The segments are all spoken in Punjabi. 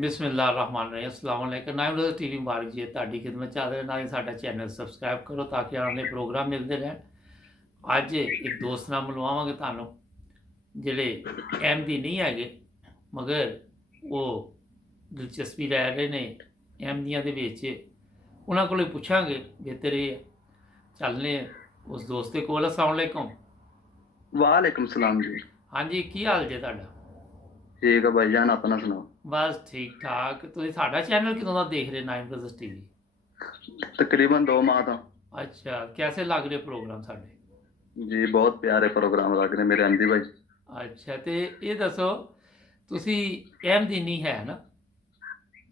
ਬਿਸਮਿਲ੍ਲਾਹਿਰਰਹਿਮਾनिर्रहीम अस्सलाम वालेकुम नाइम रोज़ टीवी मुबारक जी ਤੁਹਾਡੀ ਖਿਦਮਤ 'ਚ ਹਾਜ਼ਰ ਨਾਲ ਸਾਡਾ ਚੈਨਲ ਸਬਸਕ੍ਰਾਈਬ ਕਰੋ ਤਾਂ ਕਿ ਆਉਣ ਵਾਲੇ ਪ੍ਰੋਗਰਾਮ ਮਿਲਦੇ ਰਹਿਣ। ਅੱਜ ਇੱਕ ਦੋਸਤ ਨਾਲ ਮਿਲਵਾਵਾਂਗੇ ਤੁਹਾਨੂੰ ਜਿਹੜੇ ਅਹਿਮਦੀ ਨਹੀਂ ਹੈਗੇ ਮਗਰ ਉਹ ਦਿਲਚਸਪੀ ਲੈ ਰਹੇ ਨੇ ਅਹਿਮਦੀਆਂ ਦੇ ਵਿੱਚ। ਉਹਨਾਂ ਕੋਲੋਂ ਪੁੱਛਾਂਗੇ ਬਿਹਤਰ ਇਹ ਹੈ ਚੱਲਨੇ ਉਸ ਦੋਸਤ ਦੇ ਕੋਲ। अस्सलाम वालेकुम। वालेकुम सलाम जी। ਹਾਂਜੀ ਕੀ ਹਾਲ ਜੇ ਤੁਹਾਡਾ? ठीक है भाईजान, अपना सुनाओ। ਬਸ ਠੀਕ ਠਾਕ। ਤੁਸੀਂ ਸਾਡਾ ਚੈਨਲ ਕਿਦੋਂ ਦਾ ਦੇਖ ਰਹੇ ਨਾइम रोज़ टीवी? तकरीबन 2 माह तो। अच्छा कैसे लग रहे प्रोग्राम साढ़े? जी बहुत प्यारे प्रोग्राम लग रहे मेरे अहमदी भाई। अच्छा तो ये दसो ਤੁਸੀਂ ਅਹਿਮਦੀ ਨਹੀਂ ਹੈ ਨਾ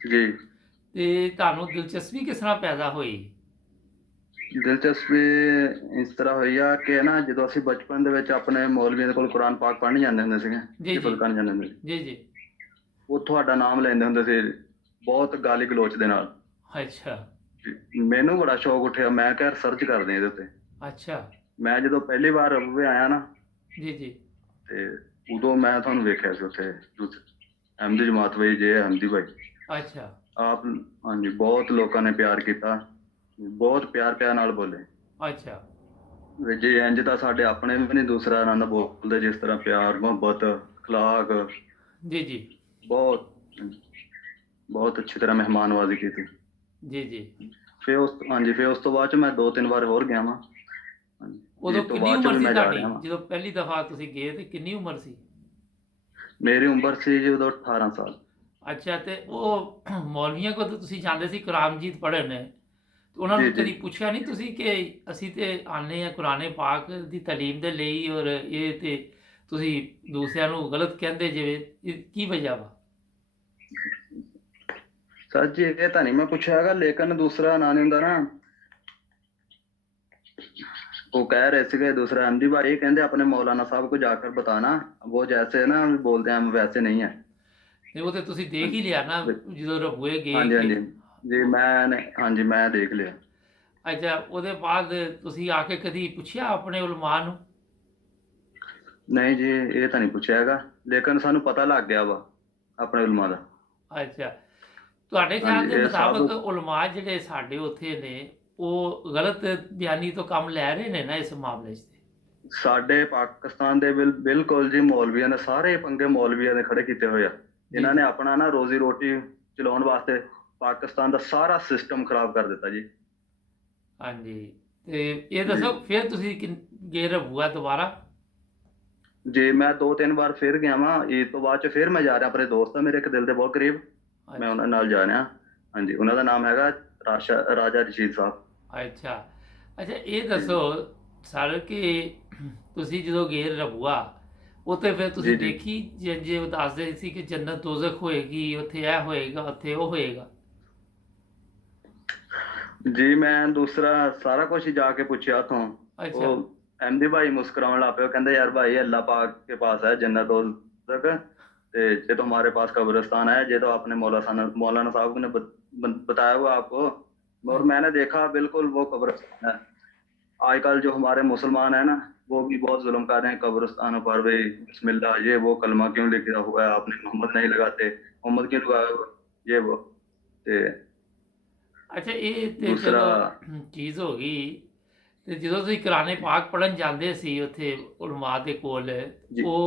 जी ਤੇ ਤੁਹਾਨੂੰ ਦਿਲਚਸਪੀ ਕਿਸ ਤਰ੍ਹਾਂ ਪੈਦਾ ਹੋਈ? ਦਿਲਚਸਪੀ ਇਸ ਤਰ੍ਹਾਂ ਹੋਈ ਆ ਕਿ ਨਾ ਜਦੋਂ ਅਸੀਂ ਬਚਪਨ ਦੇ ਵਿੱਚ ਆਪਣੇ ਮੌਲਵੀਆਂ ਦੇ ਕੋਲ ਕੁਰਾਨ ਪਾਕ ਪੜ੍ਹਨ ਜਾਂਦੇ ਹੁੰਦੇ ਸੀਗੇ, ਜੀ ਜੀ ਹਿਫਜ਼ ਕਰਨ ਜਾਂਦੇ ਹੁੰਦੇ ਸੀ, ਜੀ ਜੀ। ਉਹ ਤੁਹਾਡਾ ਨਾਮ ਲੈਂਦੇ ਹੁੰਦੇ ਸੀ ਬਹੁਤ ਗਾਲੀ ਗਲੋਚ ਦੇ ਨਾਲ। ਅੱਛਾ ਮੈਨੂੰ ਬੜਾ ਸ਼ੌਕ ਉੱਠਿਆ, ਮੈਂ ਕਿਹਾ ਰਿਸਰਚ ਕਰਦੇ ਹਾਂ ਇਹਦੇ ਉੱਤੇ। ਅੱਛਾ ਮੈਂ ਜਦੋਂ ਪਹਿਲੀ ਵਾਰ ਰਬੂਏ ਆਇਆ ਨਾ ਜੀ ਜੀ ਤੇ ਉਦੋਂ ਮੈਂ ਤੁਹਾਨੂੰ ਵੇਖਿਆ ਸੀ ਉੱਥੇ ਅਹਿਮਦੀ ਜਮਾਤ ਭਾਈ ਜੇ ਅਹਿਮਦੀ ਭਾਈ ਅੱਛਾ ਆਪ। ਹਾਂਜੀ ਬਹੁਤ ਲੋਕਾਂ ਨੇ ਪਿਆਰ ਕੀਤਾ, ਬਹੁਤ ਪਿਆਰ ਨਾਲ ਬੋਲੇ। ਅੱਛਾ ਵੀ ਜੇ ਇੰਜ ਤਾਂ ਸਾਡੇ ਆਪਣੇ ਵੀ ਨਹੀਂ ਦੂਸਰਾ ਆਨੰਦ ਬੋਲਦੇ ਜਿਸ ਤਰ੍ਹਾਂ ਪਿਆਰ ਮੁਹੱਬਤ ਅਖਲਾਕ। ਜੀ ਜੀ ਬਹੁਤ ਬਹੁਤ ਅੱਛੀ ਤਰ੍ਹਾਂ ਮਹਿਮਾਨਵਾਜ਼ੀ ਕੀਤੀ। ਜੀ ਜੀ। ਫਿਰ ਉਸ ਤੋਂ ਬਾਅਦ ਚ ਮੈਂ 2-3 ਵਾਰ ਹੋਰ ਗਿਆ ਵਾਂ। ਉਦੋਂ ਇਸ ਤੋਂ ਕਿੰਨੀ ਬਾਅਦ ਚ ਉਮਰ ਵੀ ਸੀ ਮੈਂ ਜਾ ਤੁਹਾਡੀ ਰਿਹਾ ਵਾਂ। ਜਦੋਂ ਪਹਿਲੀ ਦਫਾ ਤੁਸੀਂ ਗਏ ਤੇ ਕਿੰਨੀ ਉਮਰ ਸੀ? ਮੇਰੀ ਉਮਰ ਸੀ ਜੀ ਉਦੋਂ 18 ਸਾਲ। ਅੱਛਾ ਤੇ ਉਹ ਮੌਲਵੀਆਂ ਕੋਲ ਤਾਂ ਤੁਸੀਂ ਜਾਂਦੇ ਸੀ ਕੁਰਾਨਜੀਤ ਪੜ੍ਹਨ, ਤੇ ਉਹਨਾਂ ਨੂੰ ਜੀ ਕਦੀ ਜੀ ਪੁੱਛਿਆ ਨਹੀਂ ਤੁਸੀਂ ਕਿ ਅਸੀਂ ਤੇ ਆਨੇ ਆ ਕੁਰਾਨੇ ਪਾਕ ਦੀ ਤਾਲੀਮ ਦੇ ਲਈ ਔਰ ਇਹ ਤੇ ਤੁਸੀਂ ਦੂਸਰਿਆਂ ਨੂੰ ਗਲਤ ਕਹਿੰਦੇ ਜਿਵੇਂ ਇਹ ਕੀ ਵਜ੍ਹਾ ਵਾ? ਸਰ ਜੀ ਇਹ ਤਾਂ ਨਹੀਂ ਮੈਂ ਪੁੱਛਿਆ ਹੈਗਾ, ਲੇਕਿਨ ਦੂਸਰਾ ਨਾਂ ਨਹੀਂ ਹੁੰਦਾ ਨਾ, वो कह रहे थे दूसरा अहमदी भाई कहते अपने मौलाना साहब को जाकर बताना वो जैसे ना बोलते हैं हम वैसे नहीं है। ਤੇ ਉਹ ਤੇ ਤੁਸੀਂ ਦੇਖ ਹੀ ਲਿਆ ਨਾ ਜਦੋਂ ਰਬੂਏ हाँ ਗਏ जी हाँ ਕਿ। जी जी मैंने हाँ जी मैं देख लिया। ਅੱਛਾ ਉਹਦੇ ਬਾਅਦ ਤੁਸੀਂ ਆ ਕੇ ਕਦੀ ਪੁੱਛਿਆ ਆਪਣੇ ਉਲਮਾ ਨੂੰ? नहीं जी ये तो नहीं पूछा हैगा, लेकिन सानू पता लग गया वा अपने उलमा दा। ਅੱਛਾ ਤੁਹਾਡੇ हाँ ਖਿਆਲ जी ਦੇ ये सब ਮੁਤਾਬਕ ਉਲਮਾ ਜਿਹੜੇ ਸਾਡੇ ਉੱਥੇ ਨੇ ਉਹ ਗਲਤ ਬਿਆਨੀ ਤੋਂ ਕੰਮ ਲੈ ਰਹੇ ਨੇ ਨਾ ਇਸ ਮਾਮਲੇ 'ਚ? ਸਾਡੇ ਪਾਕਿਸਤਾਨ ਦੇ ਬਿਲਕੁਲ ਜੀ ਮੌਲਵੀਆਂ ਨੇ ਸਾਰੇ ਪੰਗੇ ਮੌਲਵੀਆਂ ਨੇ ਖੜੇ ਕੀਤੇ ਹੋਏ ਆ। ਜੀ ਇਹਨਾਂ ਜੀ ਨੇ ਆਪਣਾ ਨਾ ਰੋਜ਼ੀ ਰੋਟੀ ਚਲਾਉਣ ਵਾਸਤੇ ਪਾਕਿਸਤਾਨ ਦਾ ਸਾਰਾ ਸਿਸਟਮ ਖਰਾਬ ਕਰ ਦਿੱਤਾ ਜੀ। ਹਾਂਜੀ ਤੇ ਇਹ ਜੀ ਦੱਸੋ ਫਿਰ ਤੁਸੀਂ ਗਏ ਰਬੂਆ ਦੁਬਾਰਾ? ਜੀ ਮੈਂ 2-3 ਵਾਰ ਫਿਰ ਗਿਆ ਵਾਂ। ਈਦ ਤੋਂ ਬਾਅਦ ਚ ਫਿਰ ਮੈਂ ਜਾ ਰਿਹਾ, ਆਪਣੇ ਦੋਸਤ ਆ ਮੇਰੇ ਇੱਕ ਦਿਲ ਦੇ ਬਹੁਤ ਕਰੀਬ, ਮੈਂ ਅੱਛਾ ਉਹਨਾਂ ਨਾਲ ਜਾ ਰਿਹਾ। ਹਾਂਜੀ ਉਹਨਾਂ ਦਾ ਨਾਮ ਹੈਗਾ ਰਾਜਾ ਰਸ਼ੀਦ ਸਾਹਿਬ। ਅੱਛਾ ਅੱਛਾ ਇਹ ਦੱਸੋ ਸਰ ਕਿ ਤੁਸੀਂ ਜਦੋਂ ਗਏ ਰਬੂਆ ਉੱਥੇ ਫਿਰ ਜੀ ਤੁਸੀਂ ਜੀ ਦੇਖੀ ਜੇ ਉਹ ਦੱਸਦੇ ਸੀ ਕਿ ਜੰਨਤ ਦੋਜ਼ਖ ਹੋਏਗੀ, ਉੱਥੇ ਇਹ ਹੋਏਗਾ ਉੱਥੇ ਉਹ ਹੋਏਗਾ? ਜੀ ਮੈਂ ਦੂਸਰਾ ਸਾਰਾ ਕੁਝ ਹੀ ਜਾ ਕੇ ਪੁੱਛਿਆ ਉੱਥੋਂ। ਅੱਛਾ ਉਹ ਅਹਿਮਦੀ ਭਾਈ ਮੁस्कुराने ਲੱਗ ਪਏ, ਕਹਿੰਦੇ यार भाई अल्लाह पाक के पास है जन्नत दोज़ख, ते ये तो हमारे पास कब्रिस्तान है, ये तो आपने मौलाना साहब ने बताया हुआ आपको। और ਹਾਂਜੀ मैंने देखा बिल्कुल वो कब्रिस्तान है। आजकल जो हमारे मुसलमान है ना वो भी बहुत जुल्म कर रहे हैं कब्रिस्तानों पर, भाई बिस्मिल्लाह ये वो कलमा क्यों लिखा हुआ है आपने, मोहम्मद नहीं लगाते, मोहम्मद क्यों लगाया हुआ ये वो। ते ਅੱਛਾ ਇਹ ਤੇ दूसरा ਚਲੋ ਚੀਜ਼ ਹੋ ਗਈ। ਤੇ ਜਦੋਂ ਤੁਸੀਂ ਕੁਰਾਨੇ ਪਾਕ ਪੜ੍ਹਨ ਜਾਂਦੇ ਸੀ ਉੱਥੇ ਉਲਮਾ ਦੇ ਕੋਲ, जी ਉਹ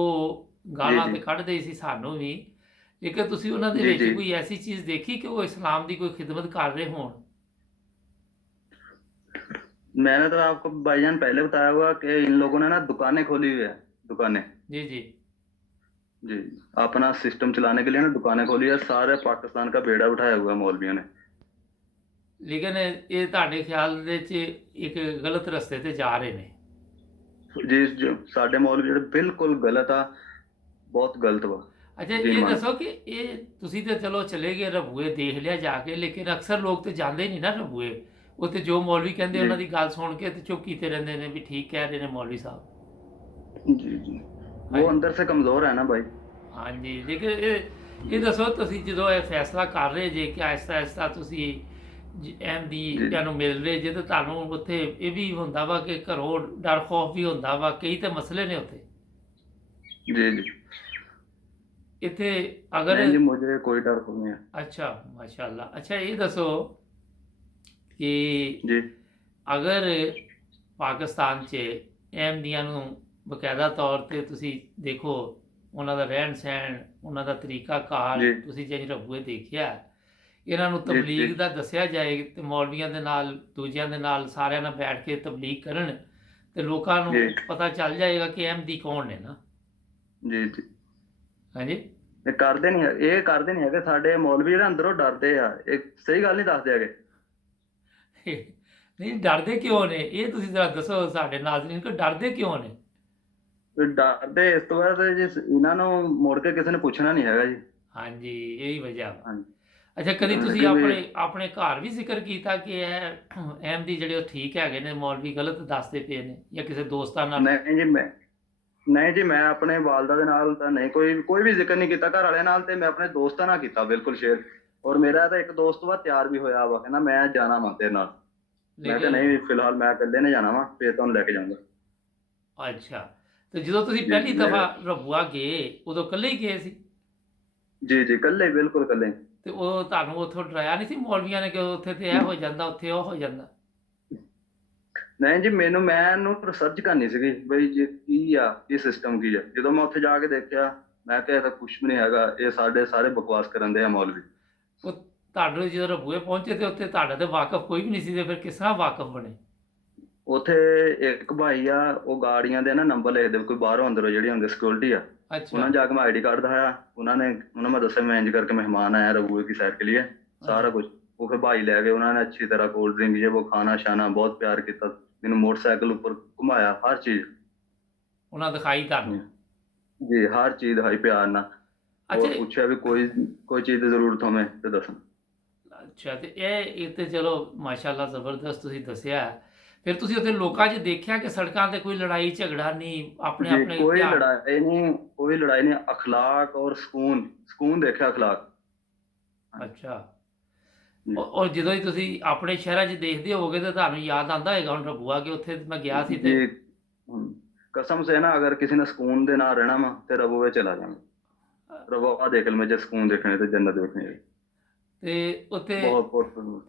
जी ਗਾਲਾਂ जी ਤੇ ਕੱਢਦੇ ਹੀ ਸੀ ਸਾਨੂੰ ਵੀ, ਲੇਕਿਨ ਤੁਸੀਂ ਉਹਨਾਂ ਦੇ जी ਵਿੱਚ जी ਕੋਈ ਐਸੀ ਚੀਜ਼ ਦੇਖੀ ਕਿ ਉਹ ਇਸਲਾਮ ਦੀ ਕੋਈ ਖਿਦਮਤ ਕਰ ਰਹੇ ਹੋਣ? मैंने तो आपको भाईजान पहले बताया हुआ कि इन लोगों ने ना दुकानें खोली हुई है, दुकानें। जी जी जी अपना सिस्टम चलाने के लिए ना दुकानें खोली है, सारे पाकिस्तान का बेड़ा उठाया हुआ है मौलवियों ने। ਲੇਕਿਨ ਇਹ ਤੁਹਾਡੇ ਖਿਆਲ ਦੇ ਵਿੱਚ ਇੱਕ ਗਲਤ ਰਸਤੇ ਤੇ ਜਾ ਰਹੇ ਨੇ? जी जो साडे मौलवी ਜਿਹੜੇ ਬਿਲਕੁਲ ਗਲਤ ਆ, ਬਹੁਤ ਗਲਤ ਵਾ। ਅੱਛਾ ਜੀ ਇਹ ਮਾਨ ਦੱਸੋ ਕਿ ਇਹ ਤੁਸੀਂ ਤੇ ਚਲੋ ਚਲੇ ਗਏ ਰਬੂਏ ਦੇਖ ਲਿਆ ਜਾ ਕੇ, ਲੇਕਿਨ ਅਕਸਰ ਲੋਕ ਤੇ ਜਾਂਦੇ ਨਹੀਂ ਨਾ ਰਬੂਏ। ਉੱਥੇ ਜੋ ਮੌਲਵੀ ਕਹਿੰਦੇ जी ਉਹਨਾਂ ਦੀ ਗੱਲ ਸੁਣ ਕੇ ਤੇ ਚੁੱਪ ਕੀਤੇ ਰਹਿੰਦੇ ਨੇ ਵੀ ਠੀਕ ਕਹਿ ਰਹੇ ਨੇ ਮੌਲਵੀ ਸਾਹਿਬ। जी जी वो ਹਾਂਜੀ अंदर से कमजोर है ना भाई। ਹਾਂਜੀ ਲੇਕਿਨ ਇਹ ਦੱਸੋ ਤੁਸੀਂ ਜਦੋਂ ਇਹ ਫੈਸਲਾ ਕਰ ਰਹੇ ਜੇ ਕਿ ਆਹਿਸਤਾ ਆਹਿਸਤਾ ਤੁਸੀਂ ਅਹਿਮਦੀ जी ਨੂੰ ਮਿਲ ਰਹੇ ਜੇ, ਤਾਂ ਤੁਹਾਨੂੰ ਉੱਥੇ ਇਹ ਵੀ ਹੁੰਦਾ ਵਾ ਕਿ ਘਰੋਂ ਡਰ ਖੌਫ ਵੀ ਹੁੰਦਾ ਵਾ, ਕਈ ਤਾਂ ਮਸਲੇ ਨੇ ਉੱਥੇ? जी जी ਇੱਥੇ ਅਗਰ नहीं जी, मुझे कोई डर नहीं है। ਅੱਛਾ ਮਾਸ਼ਾਅੱਲਾ। ਅੱਛਾ ਇਹ ਦੱਸੋ ਕਿ जी ਅਗਰ ਪਾਕਿਸਤਾਨ 'ਚ ਅਹਿਮਦੀਆਂ ਨੂੰ ਬਕਾਇਦਾ ਤੌਰ ਤੇ ਤੁਸੀਂ ਦੇਖੋ, ਉਹਨਾਂ ਦਾ ਰਹਿਣ ਸਹਿਣ, ਉਹਨਾਂ ਦਾ ਤਰੀਕਾ ਕਾਰ, जी ਤੁਸੀਂ ਜੇ ਰਬੂਏ ਦੇਖਿਆ, ਇਹਨਾਂ ਨੂੰ जी जी ਤਬਲੀਗ ਦਾ ਦੱਸਿਆ ਜਾਏ ਤੇ ਮੌਲਵੀਆਂ ਦੇ ਨਾਲ, ਦੂਜਿਆਂ ਦੇ ਨਾਲ, ਸਾਰਿਆਂ ਨਾਲ ਬੈਠ ਕੇ ਤਬਲੀਗ ਕਰਨ ਤੇ ਲੋਕਾਂ ਨੂੰ जी ਪਤਾ ਚੱਲ ਜਾਏਗਾ ਕਿ ਅਹਿਮਦੀ ਕੌਣ ਨੇ ਨਾ। जी जी ਹਾਂਜੀ ਇਹ ਕਰਦੇ ਨਹੀਂ ਇਹ ਕਰਦੇ ਨਹੀਂ ਹੈਗੇ ਸਾਡੇ ਮੌਲਵੀ ਜਿਹੜੇ ਅੰਦਰੋਂ ਡਰਦੇ ਆ, ਇਹ ਸਹੀ ਗੱਲ ਨਹੀਂ ਦੱਸਦੇ ਹੈਗੇ। ਨਹੀਂ, ਡਰਦੇ ਕਿਉਂ ਨੇ ਇਹ ਤੁਸੀਂ ਜ਼ਰਾ ਦੱਸੋ ਸਾਡੇ ਨਾਜ਼ਰੀਨ ਕਿ ਡਰਦੇ ਕਿਉਂ ਨੇ। ਤੇ ਡਰਦੇ ਇਸ ਤੋਂ ਬਾਅਦ ਜੀ ਇਹਨਾਂ ਨੂੰ ਮੁੜ ਕੇ ਕਿਸੇ ਨੇ ਪੁੱਛਣਾ ਨਹੀਂ ਹੈਗਾ ਜੀ। ਹਾਂਜੀ ਇਹੀ ਵਜ੍ਹਾ ਵਾ। ਹਾਂਜੀ ਅੱਛਾ ਕਦੀ ਤੁਸੀਂ ਕਿ ਵੀ ਆਪਣੇ ਘਰ ਵੀ ਜ਼ਿਕਰ ਕੀਤਾ ਕਿ ਇਹ ਅਹਿਮਦੀ ਜਿਹੜੇ ਉਹ ਠੀਕ ਹੈਗੇ ਨੇ, ਮੌਲਵੀ ਗਲਤ ਦੱਸਦੇ ਪਏ ਨੇ, ਜਾਂ ਕਿਸੇ ਦੋਸਤਾਂ ਨਾਲ? ਨਹੀਂ ਜੀ, ਮੈਂ ਆਪਣੇ ਵਾਲਦਾ ਦੇ ਨਾਲ ਤਾਂ ਨਹੀਂ ਕੋਈ ਵੀ ਜ਼ਿਕਰ ਨਹੀਂ ਕੀਤਾ, ਘਰ ਵਾਲਿਆਂ ਨਾਲ ਤੇ ਮੈਂ ਆਪਣੇ ਦੋਸਤਾਂ ਨਾਲ ਕੀਤਾ ਬਿਲਕੁਲ ਸ਼ੇਅਰ। ਔਰ ਮੇਰਾ ਤਾਂ ਇੱਕ ਦੋਸਤ ਵਾ ਤਿਆਰ ਵੀ ਹੋਇਆ ਵਾ, ਕਹਿੰਦਾ ਮੈਂ ਜਾਣਾ ਵਾ ਤੇਰੇ ਨਾਲ। ਮੈਂ ਕਿਹਾ ਨਹੀਂ, ਫਿਲਹਾਲ ਮੈਂ ਇਕੱਲੇ ਨੇ ਜਾਣਾ ਵਾ, ਫੇਰ ਤੁਹਾਨੂੰ ਲੈ ਕੇ ਜਾਊਂਗਾ। ਅੱਛਾ, ਤੇ ਜਦੋਂ ਤੁਸੀਂ ਜੀ ਪਹਿਲੀ ਮੈਂ ਦਫਾ ਰਬੂਆ ਗਏ ਉਦੋਂ ਇਕੱਲੇ ਹੀ ਗਏ ਸੀ? ਜੀ ਜੀ ਇਕੱਲੇ, ਬਿਲਕੁਲ ਇਕੱਲੇ। ਤੇ ਉਹ ਤੁਹਾਨੂੰ ਉੱਥੋਂ ਡਰਾਇਆ ਨਹੀਂ ਸੀ ਮੌਲਵੀਆਂ ਨੇ ਕਿ ਉੱਥੇ ਤੇ ਇਹ ਹੋ ਜਾਂਦਾ, ਉੱਥੇ ਉਹ ਹੋ ਜਾਂਦਾ? ਨਹੀਂ ਜੀ, ਮੈਨੂੰ ਰਿਸਰਚ ਕਰਨੀ ਸੀਗੀ ਬਈ ਜੀ ਕੀ ਆ, ਇਹ ਸਿਸਟਮ ਕੀ ਆ। ਜਦੋਂ ਮੈਂ ਉੱਥੇ ਜਾ ਕੇ ਦੇਖਿਆ, ਮੈਂ ਕਿਹਾ ਇਹ ਤਾਂ ਕੁਛ ਵੀ ਨਹੀਂ ਹੈਗਾ, ਇਹ ਸਾਡੇ ਸਾਰੇ ਬਕਵਾਸ ਕਰਨ ਦੇ ਆ ਮੌਲਵੀ। ਉਹ ਤੁਹਾਡੇ ਜਦੋਂ ਰਬੂਏ ਪਹੁੰਚੇ ਤੇ ਉੱਥੇ ਤੁਹਾਡਾ ਤੇ ਵਾਕਫ ਕੋਈ ਵੀ ਨਹੀਂ ਸੀ, ਤੇ ਫਿਰ ਕਿਸ ਤਰ੍ਹਾਂ ਵਾਕਫ ਬਣੇ? ਉੱਥੇ ਇੱਕ ਭਾਈ ਆ, ਉਹ ਗਾੜੀਆਂ ਦੇ ਨਾ ਨੰਬਰ ਲਿਖਦੇ, ਕੋਈ ਬਾਹਰੋਂ ਅੰਦਰੋਂ ਜਿਹੜੀ ਹੁੰਦੀ ਸਿਕਿਉਰਿਟੀ ਆ, ਅੱਛਾ ਉਹਨਾਂ ਜਾ ਕੇ ਮੈਂ ਆईडी कार्ड दिखाया, उन्होंने मैं दसा मैं इंज करके मेहमान आया रघुए की सैर के लिए, सारा कुछ। वो फिर भाई लै गए, उन्होंने अच्छी तरह कोल्ड ड्रिंक ये वो खाना शाना बहुत प्यार किया, मैंने मोटरसाइकिल ऊपर घुमाया, हर चीज ਉਹਨਾਂ ਦਿਖਾਈ ਤੁਹਾਨੂੰ? जी हर चीज दिखाई प्यार ना। और ਅੱਛਾ पूछा भी कोई चीज की जरूरत हो मैं तो दस। ਅੱਛਾ ਤੇ ਇਹ ਤੇ ਚਲੋ ਮਾਸ਼ਾਅੱਲਾ ਜ਼ਬਰਦਸਤ ਤੁਸੀਂ ਦੱਸਿਆ। ਫਿਰ ਤੁਸੀਂ ਉੱਥੇ ਲੋਕਾਂ 'ਚ ਦੇਖਿਆ ਕਿ ਸੜਕਾਂ ਤੇ ਕੋਈ ਲੜਾਈ ਝਗੜਾ ਨਹੀਂ, ਆਪਣੇ जी ਆਪਣੇ कोई ਧਿਆਨ? लड़ाई नहीं, अखलाक और सुकून देखा अखलाक। ਅੱਛਾ जी ਔਰ ਜਦੋਂ ਹੀ ਤੁਸੀਂ ਆਪਣੇ ਸ਼ਹਿਰਾਂ 'ਚ ਦੇਖਦੇ ਹੋਵੋਗੇ ਤਾਂ ਤੁਹਾਨੂੰ ਯਾਦ ਆਉਂਦਾ ਹੋਏਗਾ ਹੁਣ ਰਬੂਆ ਕਿ ਉੱਥੇ ਮੈਂ ਗਿਆ ਸੀ ਤੇ? जी कसम से ना, अगर किसी ने सुकून दे ना रहना वा ते रबुए चला जाना। रबुआ देख ले, मुझे सुकून देखने ते जन्नत देखने है। ਤੇ ਉੱਥੇ बहुत बहुत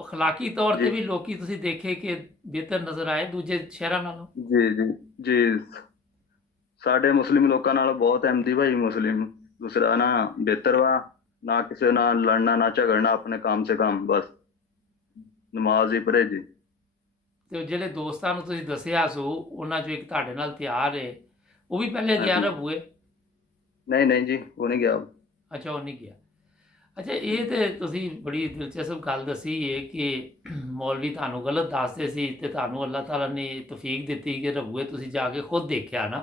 ਅਖਲਾਕੀ ਤੌਰ ਤੇ जी ਵੀ ਲੋਕੀ ਤੁਸੀਂ ਦੇਖੇ ਕਿ ਬਿਹਤਰ ਨਜ਼ਰ ਆਏ ਦੂਜੇ ਸ਼ਹਿਰਾਂ ਨਾਲੋਂ? जी जी जी ਸਾਡੇ ਮੁਸਲਿਮ ਲੋਕਾਂ ਨਾਲ ਬਹੁਤ ਅਹਿਮਦੀ ਭਾਈ। ਮੁਸਲਿਮ ਦੂਸਰਾ ਨਾ ਬਿਹਤਰ ਵਾ, ਨਾ ਕਿਸੇ ਨਾਲ ਲੜਨਾ ਨਾ ਝਗੜਨਾ, ਆਪਣੇ ਕੰਮ ਸੇ ਕੰਮ ਬਸ, ਨਮਾਜ਼ ਹੀ ਪੜ੍ਹੇ ਜੀ। ਤੇ ਜਿਹੜੇ ਦੋਸਤਾਂ ਨੂੰ ਤੁਸੀਂ ਦੱਸਿਆ ਸੋ ਉਹਨਾਂ 'ਚੋਂ ਇੱਕ ਤੁਹਾਡੇ ਨਾਲ ਤਿਆਰ ਹੈ, ਉਹ ਵੀ ਪਹਿਲੇ ਗਿਆ ਹਾਂਜੀ ਰਬੂਏ? ਨਹੀਂ ਜੀ, ਉਹ ਨਹੀਂ ਗਿਆ। ਅੱਛਾ ਉਹ ਨਹੀਂ ਗਿਆ। ਅੱਛਾ ਇਹ ਤੇ ਤੁਸੀਂ ਬੜੀ ਦਿਲਚਸਪ ਗੱਲ ਦੱਸੀ ਹੈ ਕਿ ਮੌਲਵੀ ਤੁਹਾਨੂੰ ਗਲਤ ਦੱਸਦੇ ਸੀ ਤੇ ਤੁਹਾਨੂੰ ਅੱਲਾਹ ਤਾਲਾ ਨੇ ਤੌਫੀਕ ਦਿੱਤੀ ਕਿ ਰਬੂਏ ਤੁਸੀਂ ਜਾ ਕੇ ਖੁਦ ਦੇਖਿਆ ਨਾ,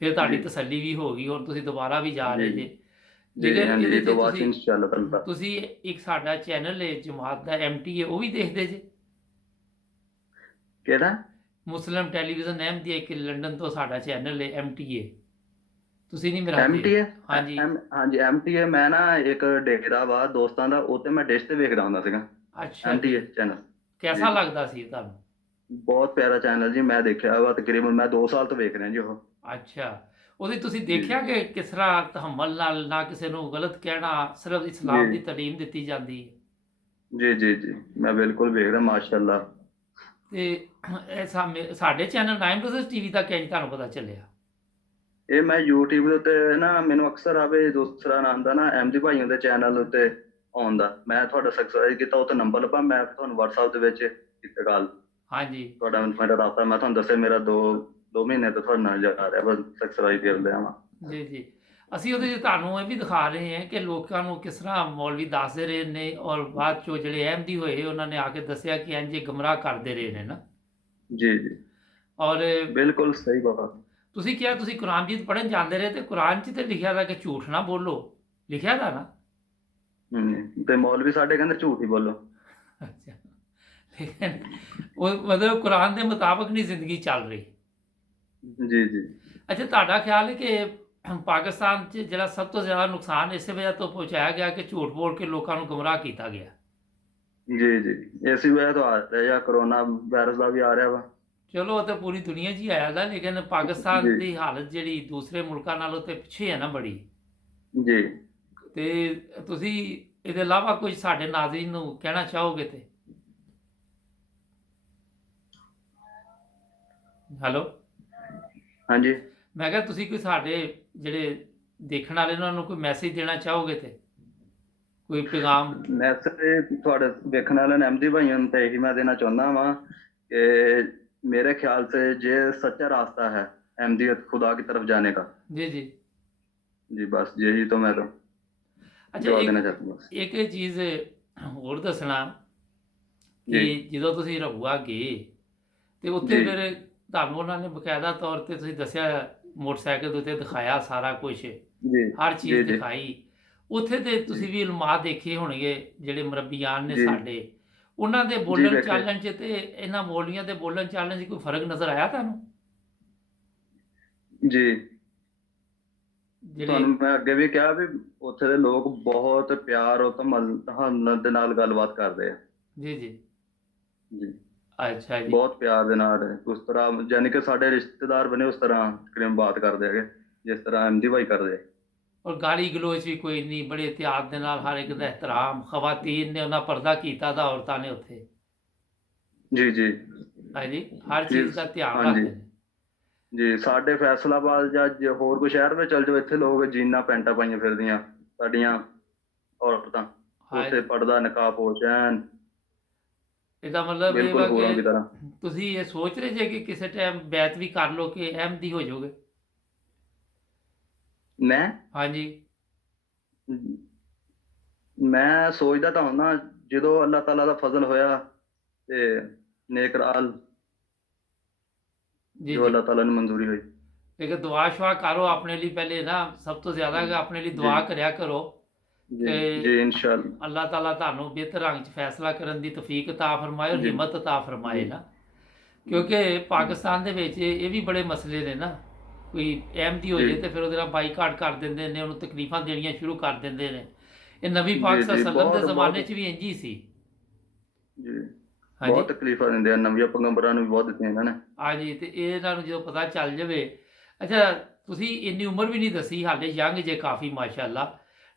ਫਿਰ ਤੁਹਾਡੀ ਜੀ ਤਸੱਲੀ ਵੀ ਹੋ ਗਈ, ਹੁਣ ਤੁਸੀਂ ਦੁਬਾਰਾ ਵੀ ਜਾ ਰਹੇ ਜੀ ਜੇ। ਜੀ ਲੇਕਿਨ ਹਾਂਜੀ, ਇਹਦੇ ਇਹ 'ਚ ਤੋਂ ਬਾਅਦ ਤੁਸੀਂ ਇਨਸ਼ਾਅੱਲਾ ਤਾਲਾ। ਤੁਸੀਂ ਇੱਕ ਸਾਡਾ ਚੈਨਲ ਹੈ ਜਮਾਤ ਦਾ MTA, ਉਹ ਵੀ ਦੇਖਦੇ ਜੇ? ਕਿਹੜਾ? ਮੁਸਲਿਮ ਟੈਲੀਵਿਜ਼ਨ ਅਹਿਮਦੀਆ, ਇੱਕ ਲੰਡਨ ਤੋਂ ਸਾਡਾ ਚੈਨਲ ਹੈ MTA, ਤੁਸੀਂ ਨਹੀਂ ਮੇਰਾ MTA? ਹਾਂਜੀ ਹਾਂਜੀ MTA, ਮੈਂ ਨਾ ਇੱਕ ਡੇਰਾ ਵਾ ਦੋਸਤਾਂ ਦਾ, ਉਹ ਤੇ ਮੈਂ ਡਿਸ਼ ਤੇ ਵੇਖਦਾ ਹੁੰਦਾ ਸੀਗਾ। ਅੱਛਾ MTA ਚੈਨਲ ਕੈਸਾ ਜੀ ਲੱਗਦਾ ਸੀ ਤੁਹਾਨੂੰ? ਬਹੁਤ ਪਿਆਰਾ ਚੈਨਲ ਜੀ, ਮੈਂ ਦੇਖਿਆ ਵਾ ਤਕਰੀਬਨ, ਮੈਂ 2 ਸਾਲ ਤੋਂ ਵੇਖ ਰਿਹਾ ਜੀ ਉਹ। ਅੱਛਾ ਉਹਦੀ ਤੁਸੀਂ ਜੀ ਦੇਖਿਆ ਕਿ ਕਿਸ ਤਰ੍ਹਾਂ ਤਹਮਲ ਨਾਲ ਨਾ ਕਿਸੇ ਨੂੰ ਗਲਤ ਕਹਿਣਾ, ਸਿਰਫ ਇਸਲਾਮ ਦੀ ਜੀ ਤਾਲੀਮ ਦਿੱਤੀ ਜਾਂਦੀ ਹੈ? ਜੀ ਜੀ ਜੀ ਮੈਂ ਬਿਲਕੁਲ ਵੇਖ ਰਿਹਾ ਮਾਸ਼ਾਅੱਲਾ। ਤੇ ਇਹ ਸਾਡੇ ਚੈਨਲ ਨਾਈਮ ਟੀਵੀ ਦਾ ਕਿੰਜ ਤੁਹਾਨੂੰ ਪਤਾ ਚੱਲਿਆ? ਇਹ ਮੈਂ YouTube ਦੇ ਉੱਤੇ ਨਾ, ਮੈਨੂੰ ਅਕਸਰ ਆਵੇ ਦੂਸਰਾ ਨਾਮ ਦਾ ਨਾ ਅਹਿਮਦੀ ਭਾਈਆਂ ਦੇ ਚੈਨਲ ਉੱਤੇ ਆਉਂਦਾ, ਮੈਂ ਤੁਹਾਡਾ ਸਬਸਕ੍ਰਾਈਬ ਕੀਤਾ, ਉਹ ਤੇ ਨੰਬਰ ਲੱਭਾ, ਮੈਂ ਤੁਹਾਨੂੰ WhatsApp ਦੇ ਵਿੱਚ ਇੱਕ ਗੱਲ, ਹਾਂਜੀ ਤੁਹਾਡਾ ਮੇਰਾ ਰਾਬਤਾ, ਮੈਂ ਤੁਹਾਨੂੰ ਦੱਸਿਆ ਮੇਰਾ 2 ਮਹੀਨੇ ਤੋਂ ਤੁਹਾਡੇ ਨਾਲ ਜਾ ਰਿਹਾ, ਬਸ ਸਬਸਕ੍ਰਾਈਬ ਕਰ ਲਿਆ ਵਾ। ਜੀ ਜੀ ਅਸੀਂ ਉਹਦੇ 'ਚ ਤੁਹਾਨੂੰ ਇਹ ਵੀ ਦਿਖਾ ਰਹੇ ਹਾਂ ਕਿ ਲੋਕਾਂ ਨੂੰ ਕਿਸ ਤਰ੍ਹਾਂ ਮੌਲਵੀ ਦੱਸਦੇ ਰਹੇ ਨੇ, ਔਰ ਬਾਅਦ 'ਚੋਂ ਜਿਹੜੇ ਅਹਿਮਦੀ ਹੋਏ ਉਹਨਾਂ ਨੇ ਆ ਕੇ ਦੱਸਿਆ ਕਿ ਇੰਝ ਇਹ ਗੁੰਮਰਾਹ ਕਰਦੇ ਰਹੇ ਨੇ ਨਾ। ਜੀ ਜੀ ਔਰ ਬਿਲਕੁਲ ਸਹੀ ਬਾਬਾ। ਤੁਸੀਂ ਕਿਹਾ ਤੁਸੀਂ ਕੁਰਾਨ ਜੀ ਪੜ੍ਹਨ ਜਾਂਦੇ ਰਹੇ, ਤੇ ਕੁਰਾਨ 'ਚ ਤੇ ਲਿਖਿਆ ਦਾ ਕਿ ਝੂਠ ਨਾ ਬੋਲੋ, ਲਿਖਿਆ ਦਾ ਨਾ? ਤੇ ਮੌਲਵੀ ਸਾਡੇ ਕਹਿੰਦੇ ਝੂਠ ਹੀ ਬੋਲੋ। ਅੱਛਾ ਲੇਕਿਨ ਉਹ ਮਤਲਬ ਕੁਰਾਨ ਦੇ ਮੁਤਾਬਕ ਨਹੀਂ ਜ਼ਿੰਦਗੀ ਚੱਲ ਰਹੀ। ਜੀ ਜੀ ਅੱਛਾ ਤੁਹਾਡਾ ਖਿਆਲ ਹੈ ਕਿ ਪਾਕਿਸਤਾਨ 'ਚ ਜਿਹੜਾ ਸਭ ਤੋਂ ਜ਼ਿਆਦਾ ਨੁਕਸਾਨ ਇਸੇ ਵਜ੍ਹਾ ਤੋਂ ਪਹੁੰਚਾਇਆ ਗਿਆ ਕਿ ਝੂਠ ਬੋਲ ਕੇ ਲੋਕਾਂ ਨੂੰ ਗੁੰਮਰਾਹ ਕੀਤਾ ਗਿਆ? ਜੀ ਜੀ ਇਸੇ ਵਜ੍ਹਾ ਤੋਂ ਆ ਰਿਹਾ, ਜਾਂ ਕਰੋਨਾ ਵਾਇਰਸ ਦਾ ਵੀ ਆ ਰਿਹਾ ਵਾ। ਚਲੋ ਉਹ ਤਾਂ ਪੂਰੀ ਦੁਨੀਆ 'ਚ ਹੀ ਆਇਆ ਦਾ, ਲੇਕਿਨ ਪਾਕਿਸਤਾਨ ਜੀ ਦੀ ਹਾਲਤ ਜਿਹੜੀ ਦੂਸਰੇ ਮੁਲਕਾਂ ਨਾਲੋਂ ਤੇ ਪਿੱਛੇ ਹੈ ਨਾ ਬੜੀ। ਜੀ। ਤੇ ਤੁਸੀਂ ਇਹਦੇ ਇਲਾਵਾ ਕੁਝ ਸਾਡੇ ਨਾਜ਼ਰੀਨ ਨੂੰ ਕਹਿਣਾ ਚਾਹੋਗੇ ਤੇ? ਹੈਲੋ, ਹਾਂਜੀ। ਮੈਂ ਕਿਹਾ ਤੁਸੀਂ ਕੋਈ ਸਾਡੇ ਜਿਹੜੇ ਦੇਖਣ ਵਾਲੇ ਨੇ ਉਹਨਾਂ ਨੂੰ ਕੋਈ ਮੈਸੇਜ ਦੇਣਾ ਚਾਹੋਗੇ ਤੇ ਕੋਈ ਪੈਗਾਮ? ਮੈਸੇਜ ਤੁਹਾਡੇ ਵੇਖਣ ਵਾਲੇ ਅਹਿਮਦੀ ਭਾਈਆਂ ਨੂੰ ਤਾਂ ਇਹੀ मैं देना चाहता वाँ कि मेरे ख्याल से ये सच्चा रास्ता है अहमदियत खुदा की तरफ जाने का। जी जी। जी बस यही तो मैं तो ਅੱਛਾ, ਜਵਾਬ ਦੇਣਾ ਚਾਹਤਾ ਬਸ। ਇੱਕ ਚੀਜ਼ ਹੋਰ ਦੱਸਣਾ ਜੀ ਕਿ ਜਦੋਂ ਤੁਸੀਂ ਰਘੂਆ ਗਏ ਤੇ ਉੱਥੇ ਜੀ ਫਿਰ ਤੁਹਾਨੂੰ ਉਹਨਾਂ ਨੇ ਬਕਾਇਦਾ ਤੌਰ ਤੇ ਤੁਸੀਂ ਦੱਸਿਆ ਮੋਟਰਸਾਈਕਲ ਦੇ ਉੱਤੇ ਦਿਖਾਇਆ ਸਾਰਾ ਕੁਝ, ਜੀ ਹਰ ਜੀ ਚੀਜ਼ ਜੀ ਦਿਖਾਈ। ਉੱਥੇ ਤੇ ਤੁਸੀਂ ਵੀ ਇਲਮਾਤ ਦੇਖੇ ਹੋਣਗੇ ਜਿਹੜੇ ਮੁਰੱਬੀਆਨ ਨੇ ਜੀ ਸਾਡੇ, ਉਹਨਾਂ ਦੇ ਜੀ ਬੋਲਣ ਵੇਖੇ ਚਾਲਣ 'ਚ ਤੇ ਇਹਨਾਂ ਮੌਲਵੀਆਂ ਦੇ ਬੋਲਣ ਚਾਲਣ 'ਚ ਕੋਈ ਫਰਕ ਨਜ਼ਰ ਆਇਆ ਤੁਹਾਨੂੰ? ਜੀ। ਜਿਹੜੇ ਤੁਹਾਨੂੰ ਮੈਂ ਅੱਗੇ ਵੀ ਕਿਹਾ ਵੀ ਉੱਥੇ ਦੇ ਲੋਕ ਬਹੁਤ ਪਿਆਰ ਉਹ ਤਮੰਨ ਦੇ ਨਾਲ ਗੱਲਬਾਤ ਕਰਦੇ ਆ। ਜੀ ਜੀ। ਜੀ ਅੱਛਾ ਜੀ। ਬਹੁਤ ਪਿਆਰ ਦੇ ਨਾਲ ਉਸ ਤਰ੍ਹਾਂ ਯਾਨੀ ਕਿ ਸਾਡੇ ਰਿਸ਼ਤੇਦਾਰ ਬਣੇ ਉਸ ਤਰ੍ਹਾਂ ਤਕਰੀਬਨ ਬਾਤ ਕਰਦੇ ਹੈਗੇ ਜਿਸ ਤਰ੍ਹਾਂ ਅਹਿਮਦੀ ਭਾਈ ਕਰਦੇ ਆ। ਔਰ ਗਾਲੀ ਗਲੋਚ ਵੀ ਕੋਈ ਨਹੀਂ, ਬੜੇ ਇਤਿਹਾਦ ਦੇ ਨਾਲ ਹਰ ਇੱਕ ਦਾ ਇਹਤਰਾਮ। ਖਵਾਤੀਨ ਨੇ ਉਹਨਾਂ ਪਰਦਾ ਕੀਤਾ ਦਾ, ਔਰਤਾਂ ਨੇ ਉੱਥੇ ਜੀ ਜੀ ਹਾਂਜੀ ਹਰ ਜੀ ਚੀਜ਼ ਦਾ ਧਿਆਨ ਹਾਂਜੀ ਰੱਖਦੇ ਨੇ। ਜੀ। ਸਾਡੇ ਫੈਸਲਾਬਾਦ ਜਾਂ ਜੇ ਹੋਰ ਕੋਈ ਸ਼ਹਿਰ ਵਿੱਚ ਚਲ ਜਾਓ ਇੱਥੇ ਲੋਕ ਜੀਨਾਂ ਪੈਂਟਾਂ ਪਾਈਆਂ ਫਿਰਦੀਆਂ ਸਾਡੀਆਂ ਔਰਤਾਂ, ਉੱਥੇ ਹਾਂ, ਪਰਦਾ ਨਕਾਬ ਪੋਸ਼ ਐਨ ਇਹਦਾ ਮਤਲਬ ਇਹ ਬਿਲਕੁਲ ਵਾ ਹੋਰਾਂ ਦੀ ਕਿ ਤਰ੍ਹਾਂ। ਤੁਸੀਂ ਇਹ ਸੋਚ ਰਹੇ ਜੇ ਕਿ ਕਿਸੇ ਟਾਈਮ ਬੈਤ ਵੀ ਕਰ ਲਓ ਕਿ ਅਹਿਮਦੀ ਹੋ ਜਾਓਗੇ? ਹਾਂਜੀ ਮੈਂ ਸੋਚਦਾ ਤਾਂ ਹੁੰਦਾ ਜਦੋਂ ਅੱਲਾਹ ਤਾਲਾ ਦਾ ਫਜ਼ਲ ਹੋਇਆ ਤੇ ਨੇਕਰਾਲ ਜੀ ਜੋ ਜੀ। ਅੱਲਾਹ ਤਾਲਾ ਨੂੰ ਮਨਜ਼ੂਰੀ ਹੋਈ। ਲੇਕਿਨ ਦੁਆ ਸ਼ੁਆ ਕਰੋ ਆਪਣੇ ਲਈ ਪਹਿਲੇ ਨਾ, ਸਭ ਤੋਂ ਜ਼ਿਆਦਾ ਕਿ ਆਪਣੇ ਲਈ ਦੁਆ ਜੀ ਕਰਿਆ ਕਰੋ ਜੀ ਕਿ ਜੀ ਇਨਸ਼ਾਅੱਲਾ। ਅੱਲਾਹ ਤਾਲਾ ਤੁਹਾਨੂੰ ਬਿਹਤਰ ਰੰਗ 'ਚ ਫੈਸਲਾ ਕਰਨ ਦੀ ਤੌਫੀਕ ਅਤਾ ਫਰਮਾਏ ਔਰ ਜੀ ਹਿੰਮਤ ਅਤਾ ਫਰਮਾਏ ਜੀ ਨਾ। ਕਿਉਂਕਿ ਪਾਕਿਸਤਾਨ ਦੇ ਵਿੱਚ ਇਹ ਵੀ ਬੜੇ ਮਸਲੇ ਨੇ ਨਾ, ਕੋਈ ਅਹਿਮਦੀ ਹੋ ਜੀ ਜੇ ਤੇ ਫਿਰ ਉਹਦੇ ਨਾਲ ਬਾਈਕਾਟ ਕਰ ਦਿੰਦੇ ਨੇ, ਉਹਨੂੰ ਤਕਲੀਫਾਂ ਦੇਣੀਆਂ ਸ਼ੁਰੂ ਕਰ ਦਿੰਦੇ ਨੇ। ਇਹ ਨਬੀ ਪਾਕ ਜੀ ਜੀ ਸੱਲੱਲਾਹੁ ਅਲੈहि ਵਸੱਲਮ ਦੇ ਬਹੁਤ ਜ਼ਮਾਨੇ ਬਹੁਤ 'ਚ ਵੀ ਇੰਝ ਹੀ ਸੀ। ਜੀ ਹਾਂਜੀ ਬਹੁਤ ਤਕਲੀਫਾਂ ਦਿੰਦੇ ਆ ਨਵੀਆਂ ਪੈਗੰਬਰਾਂ ਨੂੰ ਵੀ ਬਹੁਤ ਦਿੱਤੀਆਂ ਇਹਨਾਂ ਨੇ। ਹਾਂਜੀ। ਤੇ ਇਹ ਇਹਨਾਂ ਨੂੰ ਜਦੋਂ ਪਤਾ ਚੱਲ ਜਾਵੇ। ਅੱਛਾ, ਤੁਸੀਂ ਇੰਨੀ ਉਮਰ ਵੀ ਨਹੀਂ ਦੱਸੀ, ਹਾਲੇ ਯੰਗ ਜੇ ਕਾਫੀ ਮਾਸ਼ਾਅੱਲਾ।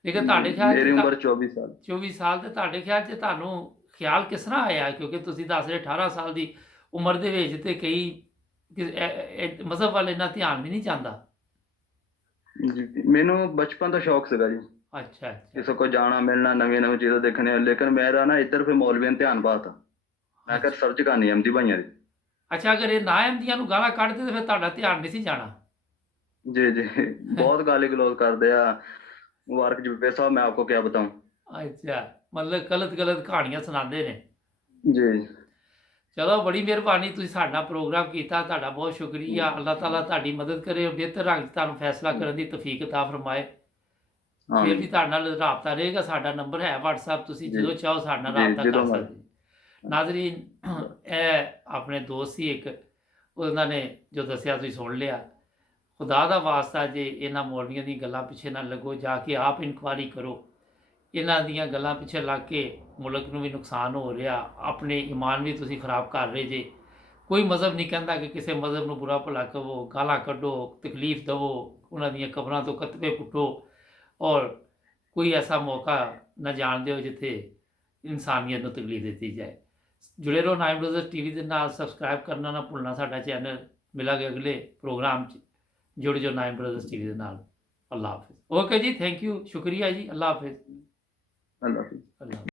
ਲੇਕਿਨ ਤੁਹਾਡੇ ਖਿਆਲ 'ਚ ਮੇਰੀ ਉਮਰ 24 ਸਾਲ। 24 ਸਾਲ ਤੇ ਤੁਹਾਡੇ ਖਿਆਲ 'ਚ ਤੁਹਾਨੂੰ ਖਿਆਲ ਕਿਸ ਤਰ੍ਹਾਂ ਆਇਆ? ਕਿਉਂਕਿ ਤੁਸੀਂ ਦੱਸ ਰਹੇ 18 ਸਾਲ ਦੀ ਉਮਰ ਦੇ ਵਿੱਚ ਤੇ ਕਈ ਮਜ਼ਹਬ ਵੱਲ ਇੰਨਾ ਧਿਆਨ ਵੀ ਨਹੀਂ ਜਾਂਦਾ। ਜੀ ਜੀ। ਮੈਨੂੰ ਬਚਪਨ ਤੋਂ ਸ਼ੌਕ ਸੀਗਾ ਜੀ ਅੱਛਾ ਅੱਛਾ। ਕਿਸੇ ਕੋ ਜਾਣਾ ਮਿਲਣਾ ਨਵੀਆਂ ਨਵੀਆਂ ਚੀਜ਼ਾਂ ਦੇਖਣੇ, ਲੇਕਿਨ ਮੇਰਾ ਨਾ ਇੱਧਰ ਫਿਰ ਮੌਲਵੀਆਂ ਨੇ ਧਿਆਨ ਪਾਤਾ। ਮੈਂ ਕਿਹਾ ਸਰਚ ਕਰਨੀ ਅਹਿਮਦੀ ਭਾਈਆਂ ਦੀ। ਅੱਛਾ, ਅਗਰ ਇਹ ਨਾ ਅਹਿਮਦੀਆਂ ਨੂੰ ਗਾਲਾਂ ਕੱਢਦੇ ਤਾਂ ਫਿਰ ਤੁਹਾਡਾ ਧਿਆਨ ਨਹੀਂ ਸੀ ਜਾਣਾ। जी जी बहुत गाली गलौज कर दिया। मुबारक जुब्बे साहब, मैं आपको क्या बताऊं। ਅੱਛਾ, ਮਤਲਬ ਗਲਤ ਗਲਤ ਕਹਾਣੀਆਂ ਸੁਣਾਉਂਦੇ ਨੇ। जी ਚਲੋ, ਬੜੀ ਮਿਹਰਬਾਨੀ, ਤੁਸੀਂ ਸਾਡਾ ਪ੍ਰੋਗਰਾਮ ਕੀਤਾ, ਤੁਹਾਡਾ ਬਹੁਤ ਸ਼ੁਕਰੀਆ। ਅੱਲਾਹ ਤਾਲਾ ਤੁਹਾਡੀ ਮਦਦ ਕਰੇ, ਬਿਹਤਰ ਰੰਗ 'ਚ ਤੁਹਾਨੂੰ ਫੈਸਲਾ ਕਰਨ ਦੀ ਤੌਫੀਕ ਅਤਾ ਫਰਮਾਏ। हाँ ਫਿਰ ਵੀ ਤੁਹਾਡੇ ਨਾਲ ਰਾਬਤਾ ਰਹੇਗਾ। ਸਾਡਾ ਨੰਬਰ ਹੈ WhatsApp, ਤੁਸੀਂ ਜੀ ਜਦੋਂ ਚਾਹੋ ਸਾਡੇ ਨਾਲ जी ਰਾਬਤਾ ਕਰ ਜਦੋਂ ਸਕਦੇ मर्जी। ਹੋ। ਨਾਜ਼ਰੀਨ, ਇਹ ਆਪਣੇ ਦੋਸਤ ਸੀ ਇੱਕ, ਉਹਨਾਂ ਨੇ ਜੋ ਦੱਸਿਆ ਤੁਸੀਂ ਸੁਣ ਲਿਆ। ਖੁਦਾ ਦਾ ਵਾਸਤਾ ਜੇ ਇਹਨਾਂ ਮੌਲਵੀਆਂ ਦੀ ਗੱਲਾਂ ਪਿੱਛੇ ਨਾ ਲੱਗੋ, ਜਾ ਕੇ ਆਪ ਇਨਕੁਆਇਰੀ ਕਰੋ। ਇਹਨਾਂ ਦੀਆਂ ਗੱਲਾਂ ਪਿੱਛੇ ਲੱਗ ਕੇ ਮੁਲਕ ਨੂੰ ਵੀ ਨੁਕਸਾਨ ਹੋ ਰਿਹਾ, ਆਪਣੇ ਈਮਾਨ ਵੀ ਤੁਸੀਂ ਖਰਾਬ ਕਰ ਰਹੇ ਜੇ। ਕੋਈ ਮਜ਼ਹਬ ਨਹੀਂ ਕਹਿੰਦਾ ਕਿ ਕਿਸੇ ਮਜ਼ਹਬ ਨੂੰ ਬੁਰਾ ਭਲਾ ਕਹੋ, ਗਾਲਾਂ ਕੱਢੋ, ਤਕਲੀਫ ਦੇਵੋ, ਉਹਨਾਂ ਦੀਆਂ ਕਬਰਾਂ ਤੋਂ ਕਤਵੇ ਪੁੱਟੋ, ਔਰ ਕੋਈ ਐਸਾ ਮੌਕਾ ਨਾ ਜਾਣ ਦਿਓ ਜਿੱਥੇ ਇਨਸਾਨੀਅਤ ਨੂੰ ਤਕਲੀਫ ਦਿੱਤੀ ਜਾਏ। ਜੁੜੇ ਰਹੋ ਨਾਈਨ ਬ੍ਰਦਰਜ਼ ਟੀਵੀ ਦੇ ਨਾਲ, ਸਬਸਕ੍ਰਾਈਬ ਕਰਨਾ ਨਾ ਭੁੱਲਣਾ ਸਾਡਾ ਚੈਨਲ। ਮਿਲਾਂਗੇ ਅਗਲੇ ਪ੍ਰੋਗਰਾਮ 'ਚ। ਜੁੜ ਜਾਓ ਨਾਈਨ ਬ੍ਰਦਰਜ਼ ਟੀਵੀ ਦੇ ਨਾਲ। ਅੱਲਾਹ ਹਾਫਿਜ਼। ਓਕੇ ਜੀ, ਥੈਂਕ ਯੂ, ਸ਼ੁਕਰੀਆ ਜੀ। ਅੱਲਾਹ ਹਾਫਿਜ਼। अल्लाह हाफिज़। ਅੱਲਾਹ।